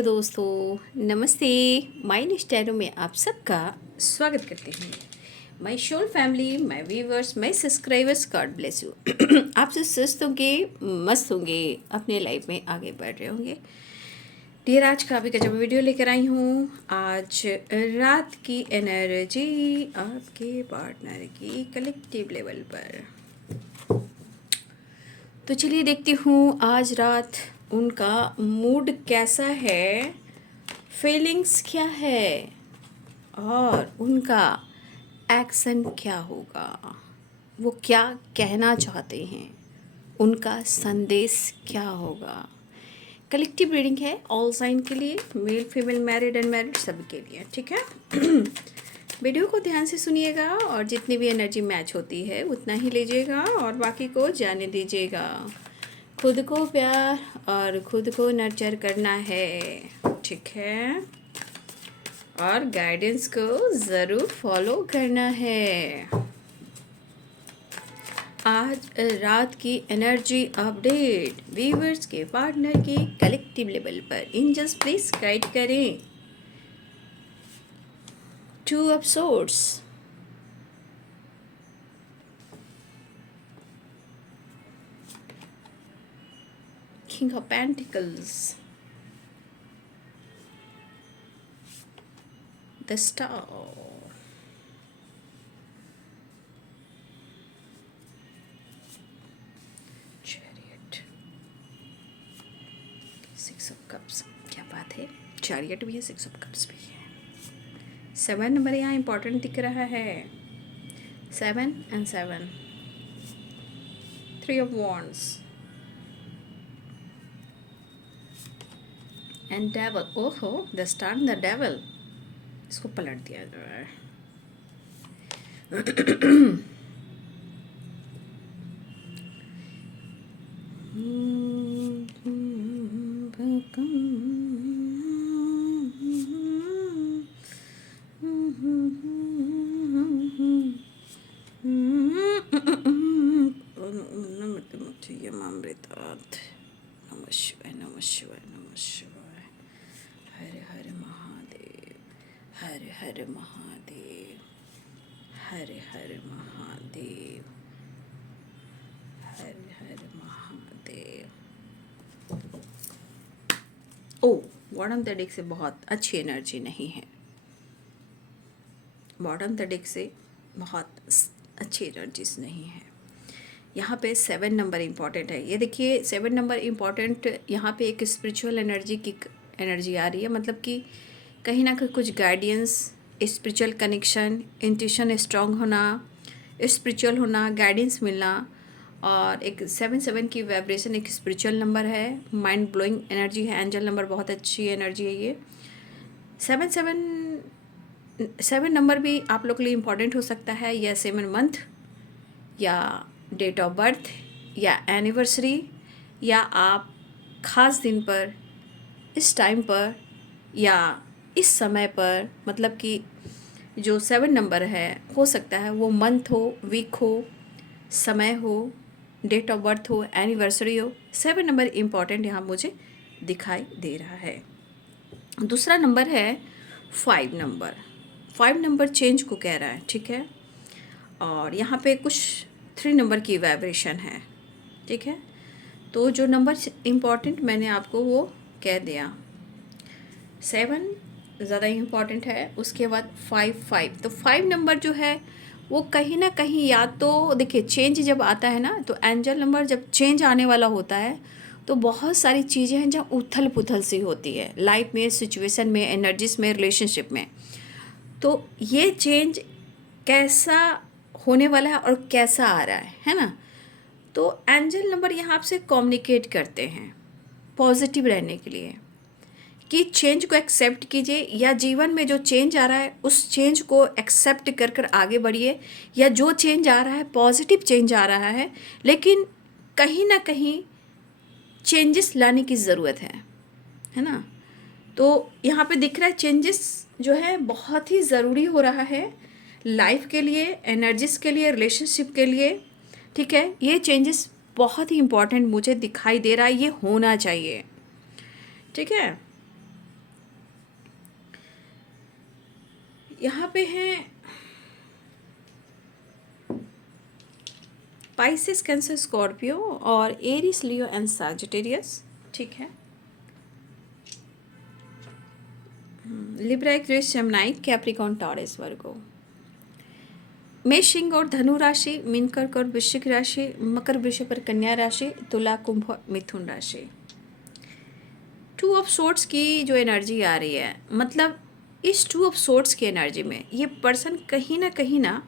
Hello दोस्तों, नमस्ते। My स्टैरो में आप सबका स्वागत करते हैं। My whole family, my viewers, my subscribers, God bless you. आप सब स्वस्थ होंगे, मस्त होंगे, अपने लाइफ में आगे बढ़ रहे होंगे। डियर, आज काफ़ी गजब वीडियो लेकर आई हूँ। आज रात की एनर्जी आपके पार्टनर की कलेक्टिव लेवल पर। तो चलिए देखती हूँ आज रात उनका मूड कैसा है, फीलिंग्स क्या है और उनका एक्शन क्या होगा, वो क्या कहना चाहते हैं, उनका संदेश क्या होगा। कलेक्टिव रीडिंग है ऑल साइन के लिए, मेल फीमेल, मैरिड अनमैरिड सभी के लिए, ठीक है। वीडियो को ध्यान से सुनिएगा और जितनी भी एनर्जी मैच होती है उतना ही लीजिएगा और बाकी को जाने दीजिएगा। खुद को प्यार और खुद को नर्चर करना है, ठीक है, और गाइडेंस को ज़रूर फॉलो करना है। आज रात की एनर्जी अपडेट व्यूअर्स के पार्टनर की कलेक्टिव लेवल पर एंजल्स प्लीज गाइड करें। Two of swords, king of pentacles, the star, chariot, six of cups. क्या बात है, चैरियट भी है, सिक्स ऑफ कप्स भी है। 7 नंबर यहाँ इंपॉर्टेंट दिख रहा है। 7 and 7, 3 of wands and devil। ओहो, द स्टार द डेवल, इसको पलट दिया जाए। अमृतात् नमः शिवाय, नमः शिवाय, नमः शिवाय। हर हर महादेव, हर हर महादेव, हर हर महादेव, हर हर महादेव। ओ, बॉटम द डेक से बहुत अच्छी एनर्जी नहीं है। बॉटम द डेक से बहुत अच्छी एनर्जीज नहीं है। यहाँ पे 7 नंबर इम्पॉर्टेंट है। ये देखिए 7 नंबर इम्पॉर्टेंट, यहाँ पे एक स्पिरिचुअल एनर्जी की एनर्जी आ रही है, मतलब कि कहीं ना कहीं कुछ guidance, spiritual connection, intuition strong होना, स्पिरिचुअल होना, गाइडेंस मिलना। और एक 7 की वाइब्रेशन एक स्पिरिचुअल नंबर है, माइंड ब्लोइंग एनर्जी है, एंजल नंबर बहुत अच्छी एनर्जी है ये। 7 नंबर भी आप लोग के लिए इम्पॉर्टेंट हो सकता है, या 7 मंथ, या डेट ऑफ बर्थ, या एनिवर्सरी, या आप ख़ास दिन पर, इस टाइम पर, या इस समय पर, मतलब कि जो 7 नंबर है हो सकता है वो मंथ हो, वीक हो, समय हो, डेट ऑफ बर्थ हो, एनिवर्सरी हो। 7 नंबर इम्पॉर्टेंट यहाँ मुझे दिखाई दे रहा है। दूसरा नंबर है 5 नंबर। 5 नंबर चेंज को कह रहा है, ठीक है। और यहाँ पे कुछ 3 नंबर की वाइब्रेशन है, ठीक है। तो जो नंबर इम्पॉर्टेंट मैंने आपको वो कह दिया। 7 ज़्यादा इम्पॉर्टेंट है, उसके बाद 5। तो 5 नंबर जो है वो कहीं ना कहीं, या तो देखिए चेंज जब आता है ना, तो एंजल नंबर जब चेंज आने वाला होता है तो बहुत सारी चीज़ें हैं जहाँ उथल पुथल सी होती है लाइफ में, सिचुएशन में, एनर्जीज में, रिलेशनशिप में। तो ये चेंज कैसा होने वाला है और कैसा आ रहा है ना। तो एंजल नंबर यहाँ आपसे कम्युनिकेट करते हैं पॉजिटिव रहने के लिए कि चेंज को एक्सेप्ट कीजिए, या जीवन में जो चेंज आ रहा है उस चेंज को एक्सेप्ट कर कर आगे बढ़िए, या जो चेंज आ रहा है पॉजिटिव चेंज आ रहा है, लेकिन कहीं ना कहीं चेंजेस लाने की ज़रूरत है ना। तो यहाँ पे दिख रहा है चेंजेस जो है बहुत ही ज़रूरी हो रहा है लाइफ के लिए, एनर्जीज के लिए, रिलेशनशिप के लिए, ठीक है। ये चेंजेस बहुत ही इम्पॉर्टेंट मुझे दिखाई दे रहा है, ये होना चाहिए, ठीक है। यहाँ पे हैं पाइसेस, कैंसर, स्कॉर्पियो और एरिस, लियो एंड सैजिटेरियस। ठीक है। Libra, Aquarius, Gemini, Capricorn, Taurus, Virgo. Mesh, Singh और धनु राशि, मीन, कर्क और वृश्चिक राशि, मकर, वृषभ और कन्या राशि, तुला, कुंभ और मिथुन राशि। टू ऑफ सोर्ट्स की जो एनर्जी आ रही है, मतलब इस टू ऑफ सोर्ट्स की एनर्जी में ये पर्सन कहीं ना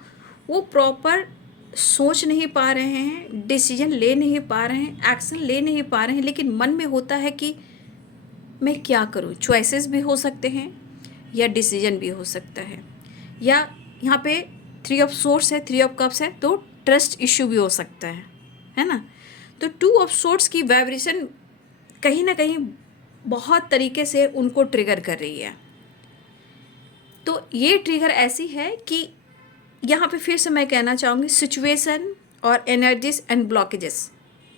वो प्रॉपर सोच नहीं पा रहे हैं, डिसीजन ले नहीं पा रहे हैं, एक्शन ले नहीं पा रहे हैं, लेकिन मन में होता है कि मैं क्या करूं। चॉइसेस भी हो सकते हैं या डिसीजन भी हो सकता है, या यहाँ पे थ्री ऑफ सोर्ट्स है, थ्री ऑफ कप्स है, तो ट्रस्ट इश्यू भी हो सकता है ना। तो टू ऑफ सोर्ट्स की वाइब्रेशन कहीं ना कहीं बहुत तरीके से उनको ट्रिगर कर रही है। तो ये ट्रिगर ऐसी है कि यहाँ पे फिर से मैं कहना चाहूँगी, सिचुएशन और एनर्जीज एंड ब्लॉकेजेस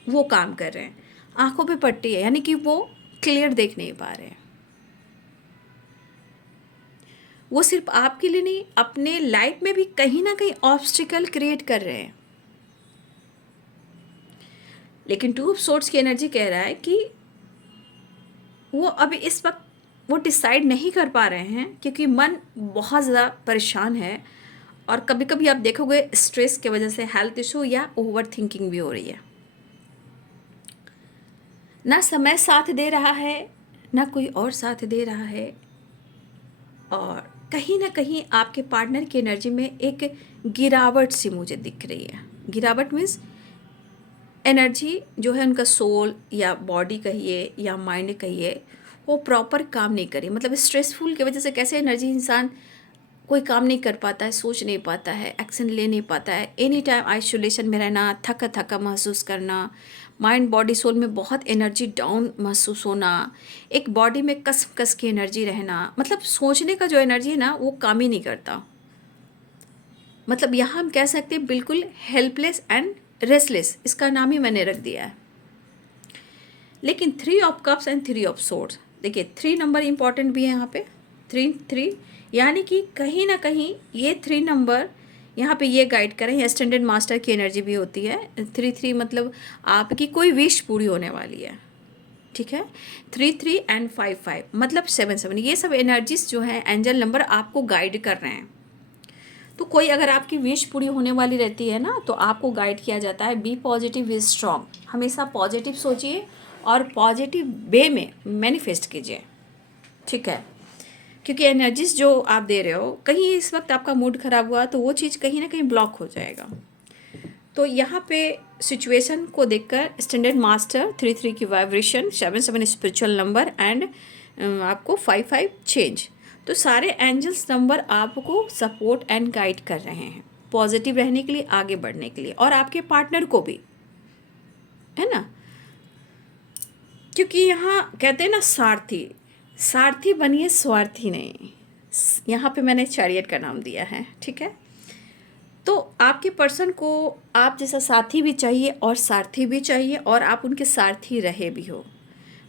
वो काम कर रहे हैं। आंखों पे पट्टी है, यानी कि वो क्लियर देख नहीं पा रहे हैं। वो सिर्फ आपके लिए नहीं, अपने लाइफ में भी कहीं ना कहीं ऑब्स्टिकल क्रिएट कर रहे हैं। लेकिन टू ऑफ सोर्ट्स की एनर्जी कह रहा है कि वो अभी इस वक्त वो डिसाइड नहीं कर पा रहे हैं, क्योंकि मन बहुत ज़्यादा परेशान है। और कभी कभी आप देखोगे स्ट्रेस की वजह से हेल्थ इशू या ओवर थिंकिंग भी हो रही है। ना समय साथ दे रहा है, ना कोई और साथ दे रहा है। और कहीं ना कहीं आपके पार्टनर की एनर्जी में एक गिरावट सी मुझे दिख रही है। गिरावट मीन्स एनर्जी जो है उनका, सोल या बॉडी कहिए या माइंड कहिए, वो प्रॉपर काम नहीं करी। मतलब स्ट्रेसफुल की वजह से कैसे एनर्जी, इंसान कोई काम नहीं कर पाता है, सोच नहीं पाता है, एक्शन ले नहीं पाता है, एनी टाइम आइसोलेशन में रहना, थका थका महसूस करना, माइंड बॉडी सोल में बहुत एनर्जी डाउन महसूस होना, एक बॉडी में कस कस की एनर्जी रहना, मतलब सोचने का जो एनर्जी है ना वो काम ही नहीं करता। मतलब यहाँ हम कह सकते हैं बिल्कुल हेल्पलेस एंड रेस्टलेस, इसका नाम ही मैंने रख दिया है। लेकिन three of cups and three of swords, देखिए 3 नंबर इंपॉर्टेंट भी है यहाँ पे, 3 यानी कि कहीं ना कहीं ये 3 नंबर यहाँ पे ये गाइड करें। ये स्टैंडर्ड मास्टर की एनर्जी भी होती है। 3 मतलब आपकी कोई विश पूरी होने वाली है। ठीक है। 3 एंड 5 मतलब 7 ये सब एनर्जीज जो है, एंजल नंबर आपको गाइड कर रहे हैं। तो कोई अगर आपकी विश पूरी होने वाली रहती है ना, तो आपको गाइड किया जाता है, बी पॉजिटिव, बी स्ट्रॉन्ग। हमेशा पॉजिटिव सोचिए और पॉजिटिव वे में मैनिफेस्ट कीजिए। ठीक है। क्योंकि एनर्जीज जो आप दे रहे हो, कहीं इस वक्त आपका मूड खराब हुआ तो वो चीज़ कहीं ना कहीं ब्लॉक हो जाएगा। तो यहाँ पे सिचुएशन को देखकर स्टैंडर्ड मास्टर 3 की वाइब्रेशन, 7 स्पिरिचुअल नंबर एंड आपको 5 चेंज। तो सारे एंजल्स नंबर आपको सपोर्ट एंड गाइड कर रहे हैं पॉजिटिव रहने के लिए, आगे बढ़ने के लिए, और आपके पार्टनर को भी, है ना। क्योंकि यहाँ कहते हैं ना, सारथी बनिए, स्वार्थी नहीं। यहाँ पे मैंने चैरियट का नाम दिया है। ठीक है। तो आपके पर्सन को आप जैसा साथी भी चाहिए और सारथी भी चाहिए, और आप उनके सारथी रहे भी हो।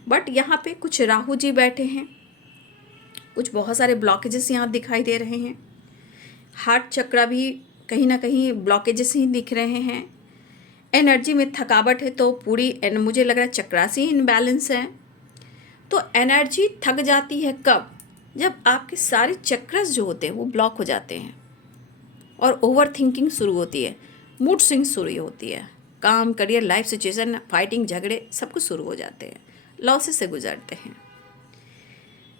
बट यहाँ पे कुछ राहु जी बैठे हैं, कुछ बहुत सारे ब्लॉकेजेस यहाँ दिखाई दे रहे हैं। हार्ट चक्रा भी कहीं ना कहीं ब्लॉकेजेस ही दिख रहे हैं। एनर्जी में थकावट है, तो पूरी मुझे लग रहा है चक्रासी इनबैलेंस है। तो एनर्जी थक जाती है कब? जब आपके सारे चक्रस जो होते हैं वो ब्लॉक हो जाते हैं और ओवर थिंकिंग शुरू होती है, मूड स्विंग शुरू होती है, काम, करियर, लाइफ सिचुएशन, फाइटिंग, झगड़े सब कुछ शुरू हो जाते हैं, लॉसेस से गुजरते हैं।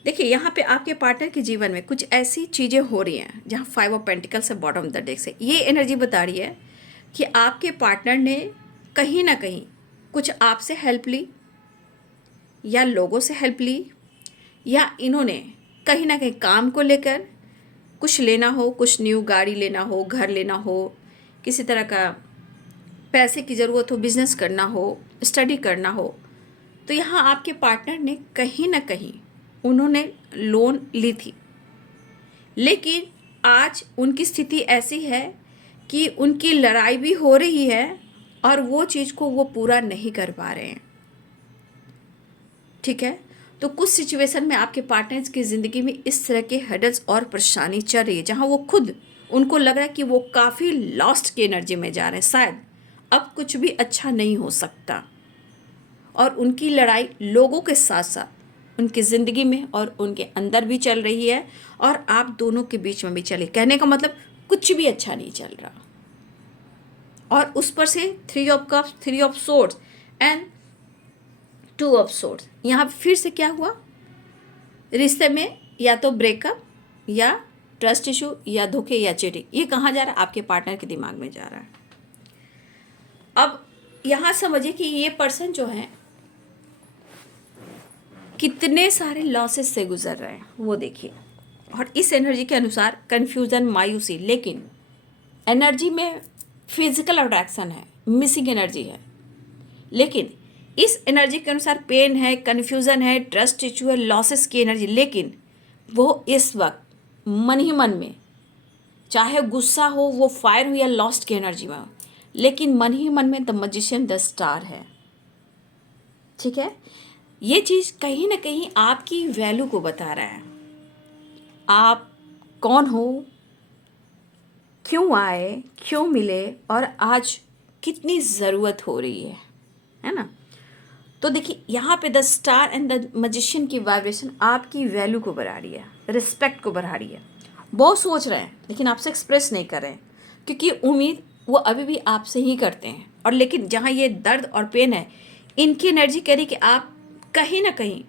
देखिए यहाँ पे आपके पार्टनर के जीवन में कुछ ऐसी चीज़ें हो रही हैं जहाँ 5 ऑफ पेंटिकल्स से बॉटम ऑफ द डेक से ये एनर्जी बता रही है कि आपके पार्टनर ने कहीं ना कहीं कुछ आपसे हेल्प ली, या लोगों से हेल्प ली, या इन्होंने कहीं ना कहीं काम को लेकर कुछ लेना हो, कुछ न्यू गाड़ी लेना हो, घर लेना हो, किसी तरह का पैसे की ज़रूरत हो, बिजनेस करना हो, स्टडी करना हो, तो यहाँ आपके पार्टनर ने कहीं ना कहीं उन्होंने लोन ली थी। लेकिन आज उनकी स्थिति ऐसी है कि उनकी लड़ाई भी हो रही है और वो चीज़ को वो पूरा नहीं कर पा रहे हैं। ठीक है। तो कुछ सिचुएशन में आपके पार्टनर्स की ज़िंदगी में इस तरह के हर्डल्स और परेशानी चल रही है, जहाँ वो खुद उनको लग रहा है कि वो काफ़ी लॉस्ट की एनर्जी में जा रहे हैं, शायद अब कुछ भी अच्छा नहीं हो सकता। और उनकी लड़ाई लोगों के साथ साथ उनकी ज़िंदगी में और उनके अंदर भी चल रही है, और आप दोनों के बीच में भी चली। कहने का मतलब कुछ भी अच्छा नहीं चल रहा। और उस पर से 3 of cups, 3 of swords and 2 of swords. यहाँ फिर से क्या हुआ, रिश्ते में या तो ब्रेकअप या ट्रस्ट इशू या धोखे या चीटिंग। ये कहाँ जा रहा है, आपके पार्टनर के दिमाग में जा रहा है। अब यहाँ समझिए कि ये पर्सन जो है कितने सारे लॉसेस से गुजर रहे हैं वो देखिए। और इस एनर्जी के अनुसार कन्फ्यूज़न, मायूसी, लेकिन एनर्जी में फिजिकल अट्रैक्शन है, मिसिंग एनर्जी है। लेकिन इस एनर्जी के अनुसार पेन है, कन्फ्यूज़न है, ट्रस्ट इशू है, लॉसेस की एनर्जी। लेकिन वो इस वक्त मन ही मन में, चाहे गुस्सा हो, वो फायर हो या लॉस्ट की एनर्जी में हो, लेकिन मन ही मन में द मैजिशियन, द स्टार है। ठीक है, ये चीज़ कहीं ना कहीं आपकी वैल्यू को बता रहा है। आप कौन हो, क्यों आए, क्यों मिले, और आज कितनी ज़रूरत हो रही है ना। तो देखिए यहाँ पे the star and the magician की वाइब्रेशन आपकी वैल्यू को बढ़ा रही है, रिस्पेक्ट को बढ़ा रही है। बहुत सोच रहे हैं लेकिन आपसे एक्सप्रेस नहीं कर रहे हैं, क्योंकि उम्मीद वो अभी भी आपसे ही करते हैं। और लेकिन जहाँ ये दर्द और पेन है, इनकी एनर्जी कह रही कि आप कहीं ना कहीं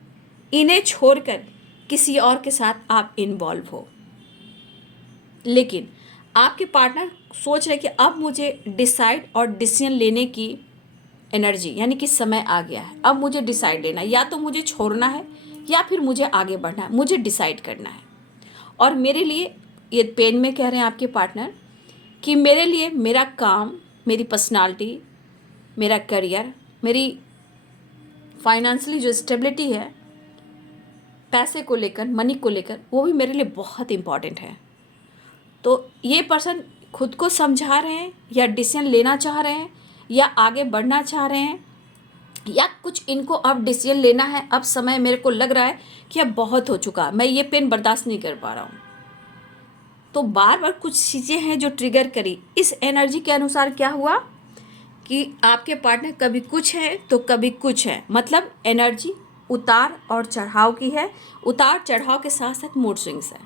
इन्हें छोड़कर किसी और के साथ आप इन्वॉल्व हो। लेकिन आपके पार्टनर सोच रहे कि अब मुझे डिसाइड और डिसीजन लेने की एनर्जी, यानी कि समय आ गया है, अब मुझे डिसाइड लेना है, या तो मुझे छोड़ना है या फिर मुझे आगे बढ़ना है, मुझे डिसाइड करना है। और मेरे लिए ये पेन में कह रहे हैं आपके पार्टनर कि मेरे लिए मेरा काम, मेरी पर्सनालिटी, मेरा करियर, मेरी फाइनेंशियली जो स्टेबिलिटी है, पैसे को लेकर, मनी को लेकर, वो भी मेरे लिए बहुत इम्पॉर्टेंट है। तो ये पर्सन खुद को समझा रहे हैं या डिसीजन लेना चाह रहे हैं या आगे बढ़ना चाह रहे हैं, या कुछ इनको अब डिसीजन लेना है। अब समय मेरे को लग रहा है कि अब बहुत हो चुका, मैं ये पेन बर्दाश्त नहीं कर पा रहा हूँ। तो बार बार कुछ चीज़ें हैं जो ट्रिगर करी। इस एनर्जी के अनुसार क्या हुआ कि आपके पार्टनर कभी कुछ है तो कभी कुछ है, मतलब एनर्जी उतार और चढ़ाव की है। उतार चढ़ाव के साथ साथ मूड स्विंग्स है,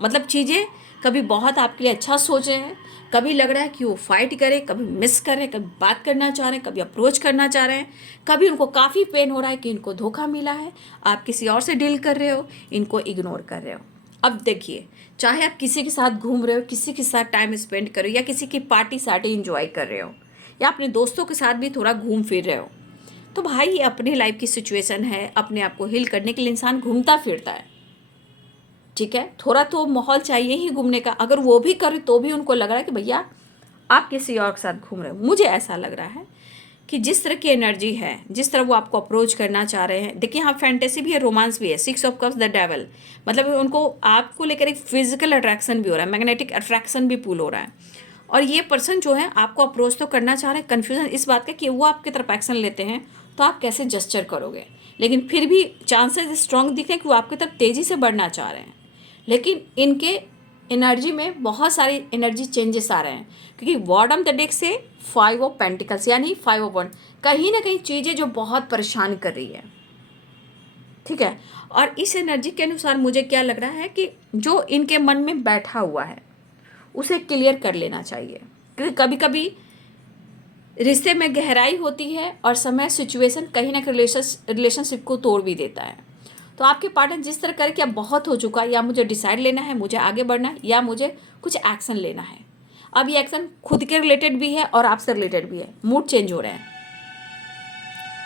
मतलब चीज़ें कभी बहुत आपके लिए अच्छा सोचे हैं, कभी लग रहा है कि वो फाइट करे, कभी मिस कर रहे हैं, कभी बात करना चाह रहे हैं, कभी अप्रोच करना चाह रहे हैं, कभी उनको काफ़ी पेन हो रहा है कि इनको धोखा मिला है, आप किसी और से डील कर रहे हो, इनको इग्नोर कर रहे हो। अब देखिए, चाहे आप किसी के साथ घूम रहे हो, किसी के साथ टाइम स्पेंड कर रहे हो, या किसी की पार्टी सार्टी इंजॉय कर रहे हो, या अपने दोस्तों के साथ भी थोड़ा घूम फिर रहे हो, तो भाई ये अपने लाइफ की सिचुएशन है। अपने आप को हील करने के लिए इंसान घूमता फिरता है, ठीक है। थोड़ा तो माहौल चाहिए ही घूमने का। अगर वो भी करे तो भी उनको लग रहा है कि भैया आप किसी और के साथ घूम रहे हो। मुझे ऐसा लग रहा है कि जिस तरह की एनर्जी है, जिस तरह वो आपको अप्रोच करना चाह रहे हैं, देखिए यहाँ फैंटेसी भी है, रोमांस भी है। 6 ऑफ कप्स, द डेविल, मतलब उनको आपको लेकर एक फिजिकल अट्रैक्शन भी हो रहा है, मैग्नेटिक अट्रैक्शन भी पुल हो रहा है। और ये पर्सन जो है आपको अप्रोच तो करना चाह रहे हैं, कन्फ्यूजन इस बात का कि वो आपकी तरफ एक्शन लेते हैं तो आप कैसे जस्चर करोगे, लेकिन फिर भी चांसेस स्ट्रॉन्ग दिख रहे हैं कि वो आपकी तरफ तेज़ी से बढ़ना चाह रहे हैं। लेकिन इनके एनर्जी में बहुत सारी एनर्जी चेंजेस आ रहे हैं, क्योंकि बॉटम द डेक से 5 ऑफ पेंटिकल्स यानी 5 ऑफ वन, कहीं ना कहीं चीज़ें जो बहुत परेशान कर रही है, ठीक है। और इस एनर्जी के अनुसार मुझे क्या लग रहा है कि जो इनके मन में बैठा हुआ है उसे क्लियर कर लेना चाहिए, क्योंकि कभी कभी रिश्ते में गहराई होती है और समय, सिचुएशन कहीं ना कहीं रिलेशनशिप को तोड़ भी देता है। तो आपके पार्टनर जिस तरह करे कि अब बहुत हो चुका है, या मुझे डिसाइड लेना है, मुझे आगे बढ़ना है, या मुझे कुछ एक्शन लेना है। अब ये एक्शन खुद के रिलेटेड भी है और आपसे रिलेटेड भी है। मूड चेंज हो रहे हैं,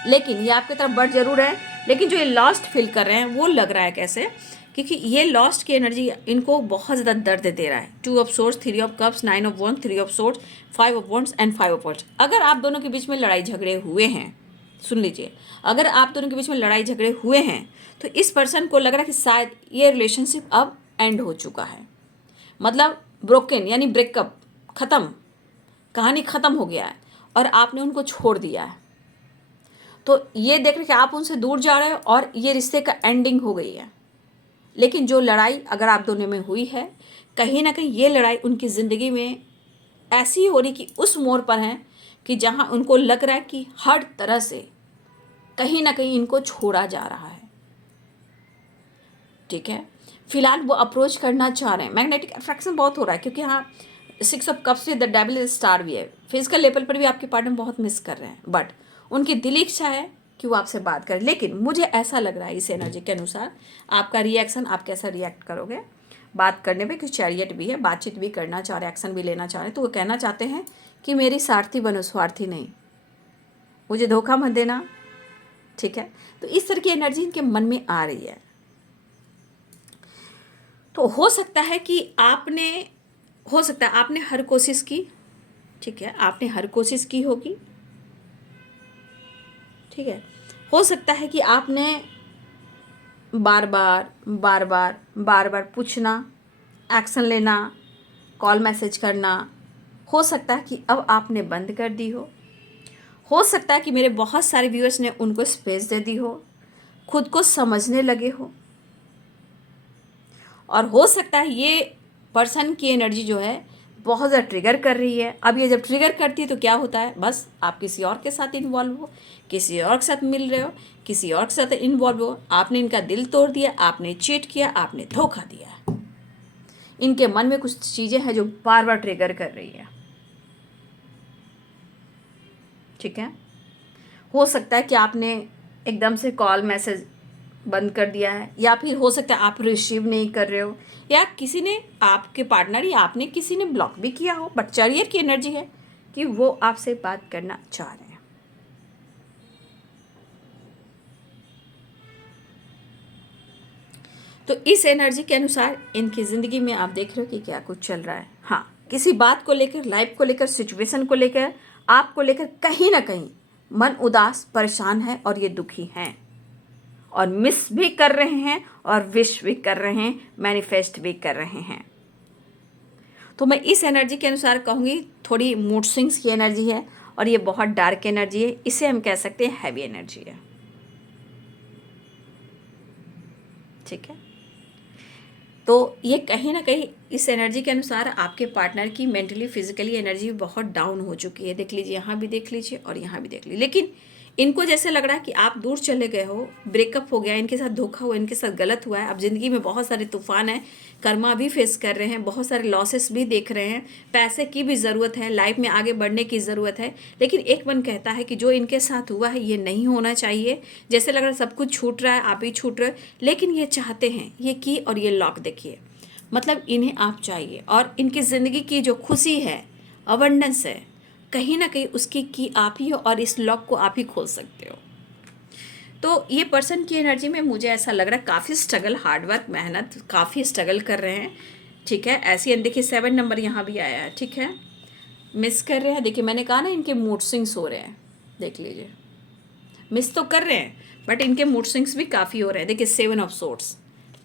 लेकिन ये आपकी तरफ बढ़ जरूर है, लेकिन जो ये लॉस्ट फील कर रहे हैं वो लग रहा है कैसे, क्योंकि ये लॉस्ट की एनर्जी इनको बहुत ज़्यादा दर्द दे रहा है। 2 of swords, 3 of cups, 9 of wands, 3 of swords, 5 of wands and 5 of wands. अगर आप दोनों के बीच में लड़ाई झगड़े हुए हैं, सुन लीजिए, अगर आप दोनों के बीच में लड़ाई झगड़े हुए हैं तो इस पर्सन को लग रहा है कि शायद ये रिलेशनशिप अब एंड हो चुका है, मतलब ब्रोकन यानी ब्रेकअप, ख़त्म, कहानी ख़त्म हो गया है और आपने उनको छोड़ दिया है। तो ये देख रहे कि आप उनसे दूर जा रहे हो और ये रिश्ते का एंडिंग हो गई है। लेकिन जो लड़ाई अगर आप दोनों में हुई है, कहीं ना कहीं ये लड़ाई उनकी ज़िंदगी में ऐसी हो रही कि उस मोड़ पर है कि जहाँ उनको लग रहा है कि हर तरह से कहीं ना कहीं इनको छोड़ा जा रहा है। ठीक है, फिलहाल वो अप्रोच करना चाह रहे हैं। मैग्नेटिक अट्रैक्शन बहुत हो रहा है क्योंकि यहाँ 6 of cups with the devil star भी है। फिजिकल लेवल पर भी आपके पार्टनर बहुत मिस कर रहे हैं, बट उनकी दिली इच्छा है कि वो आपसे बात करें। लेकिन मुझे ऐसा लग रहा है इस एनर्जी के अनुसार आपका रिएक्शन, आप कैसा रिएक्ट करोगे बात करने पे, कुछ चैरियट भी है, बातचीत भी करना चाह रहे, एक्शन भी लेना चाह रहे हैं। तो वो कहना चाहते हैं कि मेरी सारथी बनो, स्वार्थी नहीं, मुझे धोखा मत देना। ठीक है, तो इस तरह की एनर्जी इनके मन में आ रही है। तो हो सकता है आपने हर कोशिश की। ठीक है, आपने हर कोशिश की होगी। ठीक है, हो सकता है कि आपने बार बार पूछना, एक्शन लेना, कॉल मैसेज करना, हो सकता है कि अब आपने बंद कर दी हो सकता है कि मेरे बहुत सारे व्यूअर्स ने उनको स्पेस दे दी हो, खुद को समझने लगे हो, और हो सकता है ये पर्सन की एनर्जी जो है बहुत ज़्यादा ट्रिगर कर रही है। अब ये जब ट्रिगर करती है तो क्या होता है, बस आप किसी और के साथ इन्वॉल्व हो, किसी और के साथ मिल रहे हो, किसी और के साथ इन्वॉल्व हो, आपने इनका दिल तोड़ दिया, आपने चीट किया, आपने धोखा दिया। इनके मन में कुछ चीज़ें हैं जो बार बार ट्रिगर कर रही है। ठीक है, हो सकता है कि आपने एकदम से कॉल मैसेज बंद कर दिया है, या फिर हो सकता है आप रिसीव नहीं कर रहे हो, या किसी ने, आपके पार्टनर या आपने किसी ने ब्लॉक भी किया हो। बट चैरियट की एनर्जी है कि वो आपसे बात करना चाह रहे हैं। तो इस एनर्जी के अनुसार इनकी ज़िंदगी में आप देख रहे हो कि क्या कुछ चल रहा है। हाँ, किसी बात को लेकर, लाइफ को लेकर, सिचुएशन को लेकर, आपको लेकर कहीं ना कहीं मन उदास, परेशान है और ये दुखी हैं, और मिस भी कर रहे हैं और विश भी कर रहे हैं, मैनिफेस्ट भी कर रहे हैं। तो मैं इस एनर्जी के अनुसार कहूँगी थोड़ी मूड स्विंग्स की एनर्जी है, और ये बहुत डार्क एनर्जी है, इसे हम कह सकते हैं हैवी एनर्जी है। ठीक है, तो ये कहीं ना कहीं इस एनर्जी के अनुसार आपके पार्टनर की मेंटली, फिजिकली एनर्जी बहुत डाउन हो चुकी है। देख लीजिए, यहाँ भी देख लीजिए और यहाँ भी देख लीजिए। लेकिन इनको जैसे लग रहा है कि आप दूर चले गए हो, ब्रेकअप हो गया, इनके साथ धोखा हुआ, इनके साथ गलत हुआ है। अब ज़िंदगी में बहुत सारे तूफान हैं, कर्मा भी फेस कर रहे हैं, बहुत सारे लॉसेस भी देख रहे हैं, पैसे की भी ज़रूरत है, लाइफ में आगे बढ़ने की ज़रूरत है। लेकिन एक मन कहता है कि जो इनके साथ हुआ है ये नहीं होना चाहिए। जैसे लग रहा है सब कुछ छूट रहा है, आप ही छूट रहे हो, लेकिन ये चाहते हैं ये की और ये लॉक देखिए, मतलब इन्हें आप चाहिए, और इनकी ज़िंदगी की जो खुशी है, अबंडेंस है, कहीं ना कहीं उसकी की आप ही हो, और इस लॉक को आप ही खोल सकते हो। तो ये पर्सन की एनर्जी में मुझे ऐसा लग रहा है काफ़ी स्ट्रगल, हार्डवर्क, मेहनत, काफ़ी स्ट्रगल कर रहे हैं। ठीक है, ऐसी देखिए 7 नंबर यहाँ भी आया है। ठीक है, मिस कर रहे हैं। देखिए मैंने कहा ना इनके मूड स्विंग्स हो रहे हैं, देख लीजिए, मिस तो कर रहे हैं बट इनके मूड स्विंग्स भी काफ़ी हो रहे हैं। देखिए 7 ऑफ सोर्ड्स,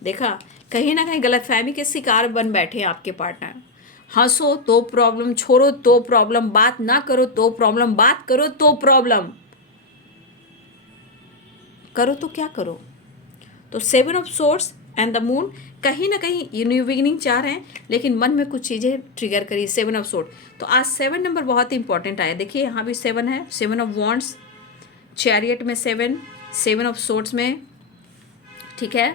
देखा, कहीं ना कहीं गलतफहमी के शिकार बन बैठे हैं आपके पार्टनर। हंसो तो प्रॉब्लम, छोड़ो तो प्रॉब्लम, बात ना करो तो प्रॉब्लम, बात करो तो प्रॉब्लम, करो तो क्या करो। तो 7 of swords and the moon, कहीं ना कहीं न्यू बिगिनिंग चाह रहे हैं, लेकिन मन में कुछ चीज़ें ट्रिगर करी। 7 ऑफ सोर्ड, तो आज 7 नंबर बहुत इंपॉर्टेंट आया। देखिए यहाँ भी 7 है, 7 ऑफ वॉन्ड्स, चैरियट में 7, 7 ऑफ सोर्ड्स में। ठीक है,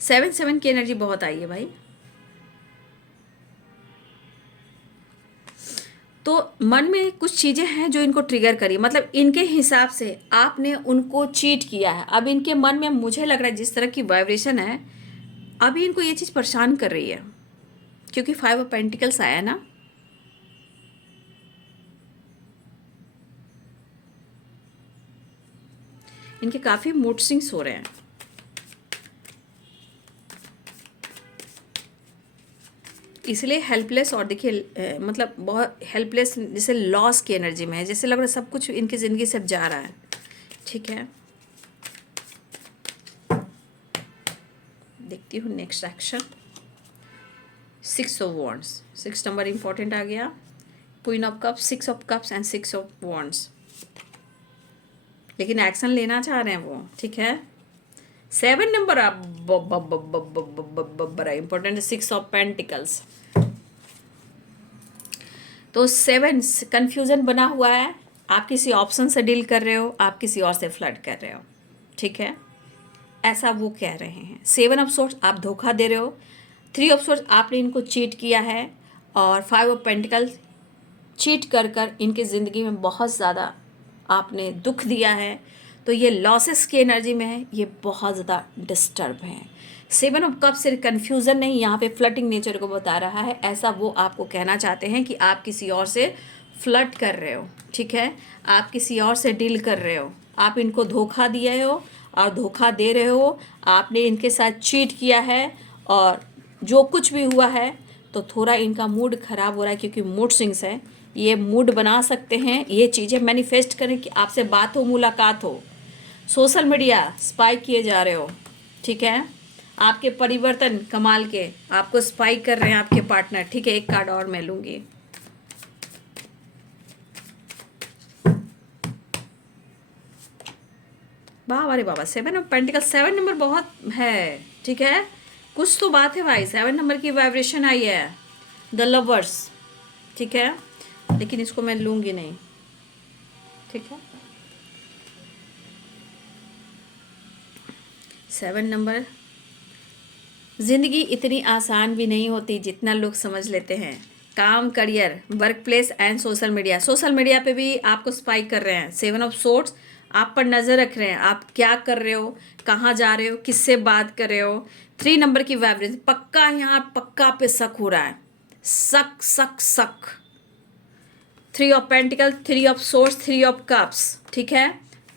7 की एनर्जी बहुत आई है भाई। तो मन में कुछ चीज़ें हैं जो इनको ट्रिगर करी, मतलब इनके हिसाब से आपने उनको चीट किया है। अब इनके मन में मुझे लग रहा है जिस तरह की वाइब्रेशन है, अभी इनको ये चीज़ परेशान कर रही है, क्योंकि 5 ऑफ पेंटिकल्स आया ना। इनके काफ़ी मूड स्विंग्स हो रहे हैं, इसलिए हेल्पलेस, और देखिए मतलब बहुत हेल्पलेस, जैसे लॉस की एनर्जी में है, जैसे लग रहा है सब कुछ इनकी ज़िंदगी से अब जा रहा है। ठीक है, देखती हूँ next action. 6 of wands, 6 number important आ गया। Queen of cups, 6 of cups and 6 of wands. लेकिन एक्शन लेना चाह रहे हैं वो, ठीक है। 7 नंबर आप बड़ा इंपॉर्टेंट, 6 ऑफ पेंटिकल्स। तो 7 कन्फ्यूज़न बना हुआ है, आप किसी ऑप्शन से डील कर रहे हो, आप किसी और से फ्लर्ट कर रहे हो, ठीक है, ऐसा वो कह रहे हैं। 7 ऑफ सोर्ट्स आप धोखा दे रहे हो, 3 ऑफ सोर्ट्स आपने इनको चीट किया है, और 5 ऑफ पेंटिकल्स चीट कर कर इनकी ज़िंदगी में बहुत ज़्यादा आपने दुख दिया है। तो ये लॉसेस की एनर्जी में है, ये बहुत ज़्यादा डिस्टर्ब है। 7 ऑफ कप सिर्फ कन्फ्यूज़न नहीं, यहाँ पे फ्लर्टिंग नेचर को बता रहा है। ऐसा वो आपको कहना चाहते हैं कि आप किसी और से फ्लर्ट कर रहे हो, ठीक है, आप किसी और से डील कर रहे हो, आप इनको धोखा दिए हो और धोखा दे रहे हो, आपने इनके साथ चीट किया है, और जो कुछ भी हुआ है तो थोड़ा इनका मूड ख़राब हो रहा है, क्योंकि मूड स्विंग्स है। ये मूड बना सकते हैं, ये चीज़ें मैनिफेस्ट करें कि आपसे बात हो, मुलाकात हो। सोशल मीडिया स्पाई किए जा रहे हो, ठीक है, आपके परिवर्तन कमाल के, आपको स्पाई कर रहे हैं आपके पार्टनर, ठीक है। एक कार्ड और मैं लूँगी। वाह अरे बाबा, 7 ऑफ पेंटिकल, 7 नंबर बहुत है, ठीक है, कुछ तो बात है भाई। 7 नंबर की वाइब्रेशन आई है, द लवर्स, ठीक है, लेकिन इसको मैं लूँगी नहीं, ठीक है। 7 नंबर, ज़िंदगी इतनी आसान भी नहीं होती जितना लोग समझ लेते हैं। काम, career, work place and social media, social media पे भी आपको स्पाई कर रहे हैं। 7 ऑफ सोर्ट्स आप पर नज़र रख रहे हैं, आप क्या कर रहे हो, कहाँ जा रहे हो, किससे बात कर रहे हो। 3 नंबर की वाइब्रेशन, पक्का यहाँ पक्का पे शक हो रहा है, शक शक शक। 3 of pentacle, 3 of sorts, 3 of cups, ठीक है,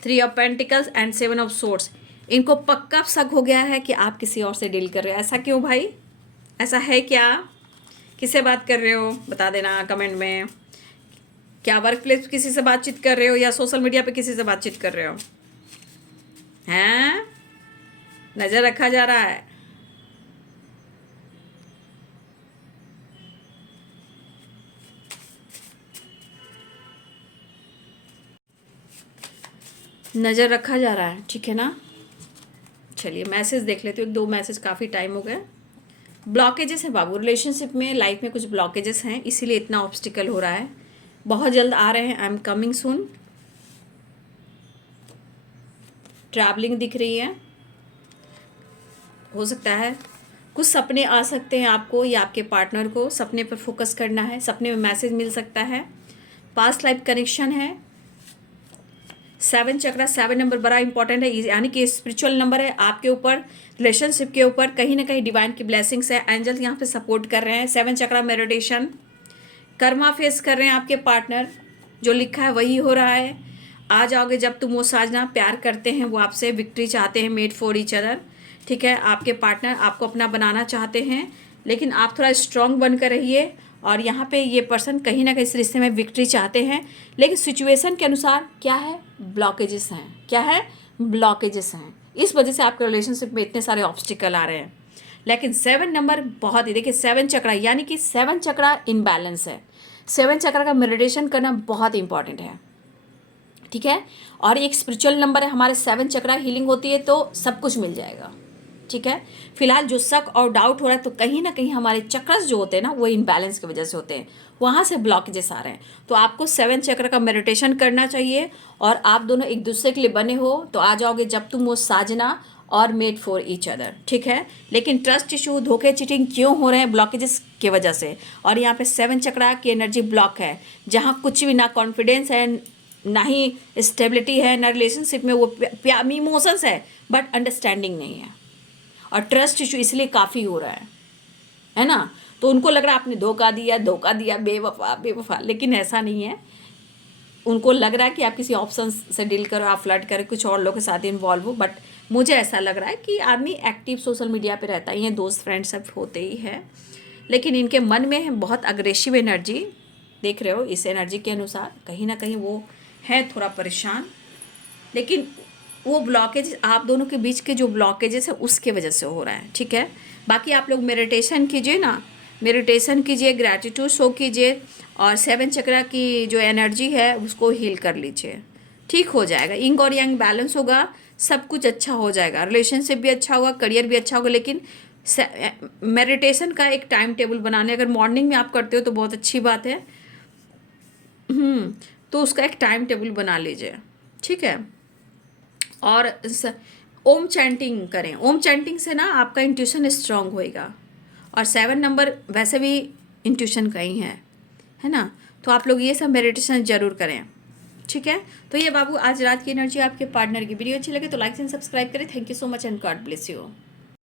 3 of pentacles and 7 of sorts. इनको पक्का शक हो गया है कि आप किसी और से डील कर रहे हो। ऐसा क्यों भाई, ऐसा है क्या, किससे बात कर रहे हो, बता देना कमेंट में। क्या वर्क प्लेस किसी से बातचीत कर रहे हो, या सोशल मीडिया पे किसी से बातचीत कर रहे हो, हैं, नज़र रखा जा रहा है। नज़र रखा जा रहा है, ठीक है ना। चलिए मैसेज देख लेते हो, 2 मैसेज, काफ़ी टाइम हो गया। ब्लॉकेजेस हैं बाबू, रिलेशनशिप में, लाइफ में कुछ ब्लॉकेजेस हैं, इसीलिए इतना ऑब्स्टिकल हो रहा है। बहुत जल्द आ रहे हैं, I am coming soon. Travelling दिख रही है, हो सकता है कुछ सपने आ सकते हैं आपको या आपके पार्टनर को, सपने पर फोकस करना है, सपने में मैसेज मिल सकता है। पास्ट लाइफ कनेक्शन है। 7 चक्रा, 7 नंबर बड़ा इंपॉर्टेंट है, यानी कि स्पिरिचुअल नंबर है आपके ऊपर, रिलेशनशिप के ऊपर कहीं ना कहीं डिवाइन की ब्लेसिंग्स है, एंजल यहाँ पे सपोर्ट कर रहे हैं। 7 चक्रा मेडिटेशन, कर्मा फेस कर रहे हैं आपके पार्टनर, जो लिखा है वही हो रहा है। आ जाओगे जब तुम वो साजना, प्यार करते हैं वो आपसे, विक्ट्री चाहते हैं, मेड फॉर ईच अदर, ठीक है। आपके पार्टनर आपको अपना बनाना चाहते हैं, लेकिन आप थोड़ा स्ट्रांग बनकर रहिए। और यहाँ पे ये पर्सन कहीं ना कहीं इस रिश्ते में विक्ट्री चाहते हैं, लेकिन सिचुएशन के अनुसार क्या है, ब्लॉकेजेस हैं, क्या है, ब्लॉकेजेस हैं। इस वजह से आपके रिलेशनशिप में इतने सारे ऑब्स्टिकल आ रहे हैं। लेकिन 7 नंबर बहुत ही, देखिए 7 चक्रा, यानी कि 7 चक्रा इनबैलेंस है। 7 चक्रा का मेडिटेशन करना बहुत इंपॉर्टेंट है, ठीक है। और एक स्पिरिचुअल नंबर है, हमारे 7 चक्रा हीलिंग होती है तो सब कुछ मिल जाएगा, ठीक है। फिलहाल जो शक और डाउट हो रहा है, तो कहीं ना कहीं हमारे चक्रस जो होते हैं ना, वो इनबैलेंस की वजह से होते हैं, वहाँ से ब्लॉकेजेस आ रहे हैं। तो आपको 7 चक्र का मेडिटेशन करना चाहिए, और आप दोनों एक दूसरे के लिए बने हो तो आ जाओगे जब तुम वो साजना, और मेड फॉर ईच अदर, ठीक है। लेकिन ट्रस्ट इशू, धोखे, चीटिंग क्यों हो रहे हैं, ब्लॉकेजेस की वजह से। और यहाँ पे 7 चक्रा की एनर्जी ब्लॉक है, जहाँ कुछ भी ना कॉन्फिडेंस है, ना ही स्टेबिलिटी है, ना रिलेशनशिप में वो इमोशंस है, बट अंडरस्टैंडिंग नहीं है। और ट्रस्ट इशू इसलिए काफ़ी हो रहा है ना। तो उनको लग रहा है आपने धोखा दिया, बेवफा बेवफा, लेकिन ऐसा नहीं है। उनको लग रहा है कि आप किसी ऑप्शन से डील करो, आप फ्लर्ट करें, कुछ और लोगों के साथ इन्वॉल्व हो। बट मुझे ऐसा लग रहा है कि आदमी एक्टिव सोशल मीडिया पे रहता ही है, दोस्त फ्रेंड सब होते ही है, लेकिन इनके मन में है बहुत अग्रेसिव एनर्जी, देख रहे हो। इस एनर्जी के अनुसार कहीं ना कहीं वो है थोड़ा परेशान, लेकिन वो ब्लॉकेज आप दोनों के बीच के जो ब्लॉकेजेस है उसके वजह से हो रहा है, ठीक है। बाकी आप लोग मेडिटेशन कीजिए ना, मेडिटेशन कीजिए, ग्रैटिट्यूड शो कीजिए, और 7 चक्रा की जो एनर्जी है उसको हील कर लीजिए, ठीक हो जाएगा, इंग और यांग बैलेंस होगा, सब कुछ अच्छा हो जाएगा, रिलेशनशिप भी अच्छा होगा, करियर भी अच्छा होगा। लेकिन मेडिटेशन का एक टाइम टेबल बनाने, अगर मॉर्निंग में आप करते हो तो बहुत अच्छी बात है। तो उसका एक टाइम टेबल बना लीजिए, ठीक है। और ओम चैंटिंग करें, ओम चैंटिंग से ना आपका इंट्यूशन स्ट्रांग होएगा। और 7 नंबर वैसे भी इंट्यूशन का ही है ना। तो आप लोग ये सब मेडिटेशन जरूर करें, ठीक है। तो ये बाबू आज रात की एनर्जी आपके पार्टनर की। वीडियो अच्छी लगे तो लाइक एंड सब्सक्राइब करें। Thank you so much and God bless you.